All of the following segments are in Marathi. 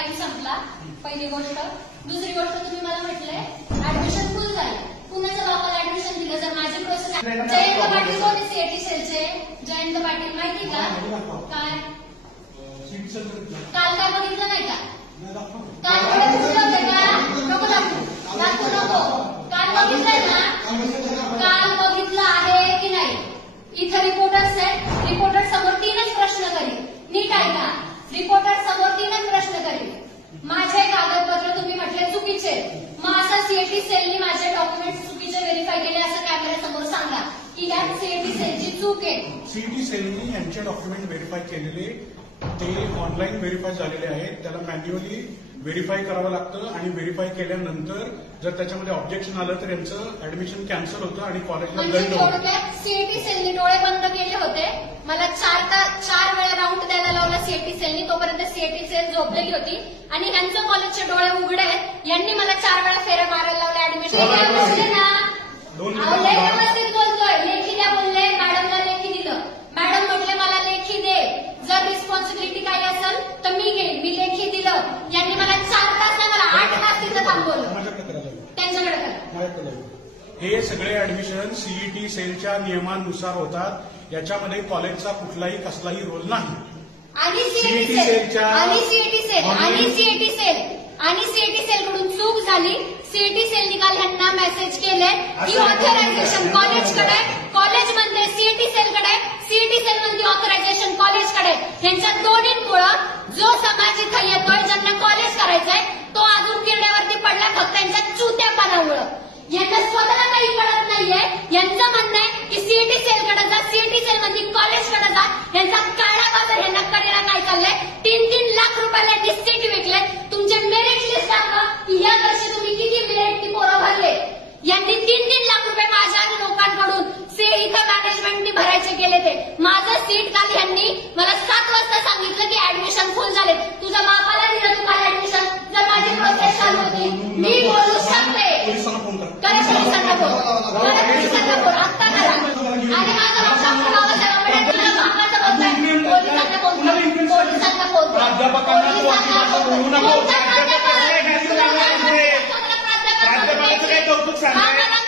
टाइम संपला, पहिली गोष्ट. दुसरी गोष्ट, तुम्ही मला म्हटलंय ऍडमिशन फुल झालं, कुणाच्या बापाला ऍडमिशन दिलं? जर माझी प्रोसेस. जयंत पाटील कोण सीएटी सेलचे? जयंत पाटील माहिती का? काय काल काय बघितलं नाही का? काल बघितलं होतं का? नको दाखवू नको. काल बघितलंय ना? काल बघितलं आहे की नाही? इथं रिपोर्टर्स आहेत, रिपोर्टर समोर 3च प्रश्न करील. नीट ऐका, रिपोर्टर समोर 3च प्रश्न करील. माझे कागदपत्र तुम्ही म्हटले चुकीचे, मग असं सीएटी सेलनी माझे डॉक्युमेंट चुकीचे व्हेरीफाय केले असं कॅमेऱ्यासमोर सांगा की यात सीएटी सेलची चूक आहे. सीएटी सेलनी यांचे डॉक्युमेंट व्हेरीफाय केलेले ते ऑनलाईन व्हेरीफाय झालेले आहेत. त्याला मॅन्युअली व्हेरीफाय करावं लागतं आणि व्हेरीफाय केल्यानंतर जर त्याच्यामध्ये ऑब्जेक्शन आलं तर यांचं ऍडमिशन कॅन्सल होतं आणि कॉलेजला दंड होतो. सीएटी सेलनी डोळे बंद केले होते. मला 4 वेळा राऊंड द्यायला लावला सीएटी सेलनी. तोपर्यंत सीएटी सेल झोपलेली होती आणि यांचं कॉलेजचे डोळे उघडे आहेत. यांनी मला 4 वेळा फेऱ्या मारायला लावल्या ऍडमिशन ना. व्यवस्थित बोलतोय. लेखी द्या बोलले, मॅडमला लेखी दिलं. मॅडम म्हटले मला लेखी दे, जर रिस्पॉन्सिबिलिटी काही असेल तर मी घेईन. मी लेखी दिलं. यांनी मला 4 तास नाही, मला 8 तास तिथं थांबवलं. त्यांच्याकडे करा. हे सगळे ऍडमिशन सीईटी सेलच्या नियमानुसार होतात. याच्यामध्ये कॉलेजचा कुठलाही कसलाही रोल नाही. आणि सीएटी सेल कडून चूक झाली. सीएटी सेलनी काल ह्यांना मेसेज केले की ऑथरायझेशन कॉलेजकडे, कॉलेज म्हणते सीएटी सेलकडे, सीएटी सेल म्हणते ऑथरायझेशन कॉलेजकडे. यांच्या दोन्हींमुळं जो समाज इथं येतोय, ज्यांना कॉलेज करायचंय, तो अजून किरड्यावरती पडला फक्त यांच्या चुत्यापणामुळं. यांना स्वतःला काही कळत नाहीये. यांचं म्हणणं आहे की सीएटी सेलकडे जा, सीएटी सेल मध्ये कॉलेजकडे जा. यांचा काळा बाजार यांना करायला काय चाललंय? 3-3 लाख रुपयाला यांनी सीट विकले. तुमचे मेरिट लिस्ट दाखवा की या वर्षी तुम्ही किती मेरिटची पोरं भरले. यांनी 3-3 लाख रुपये माझ्या लोकांकडून इथं मॅनेजमेंटनी भरायचे केले. ते माझं सीट काल यांनी मला 7 वाजता सांगितलं की ऍडमिशन फुल झाले. तुझ्या बापाला दिलं तू काय ऍडमिशन? जर माझी प्रोसेस चालू होती मी बोलू शकते. करा पोलिसांना फोन, करा पोलिसांना फोन, आत्ता करा. आणि माझं लक्षात बाबासाहेबांकडे तुला बापाचं बोलताय. पोलिसांना फोन कर, पोलिसांना फोन कर,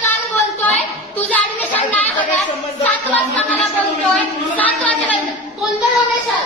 काल बोलतोय तुझं ऍडमिशन नाही होतं. 7 वाजता मला बोलतोय, 7 वाजेपर्यंत कोणतं डोनेशन?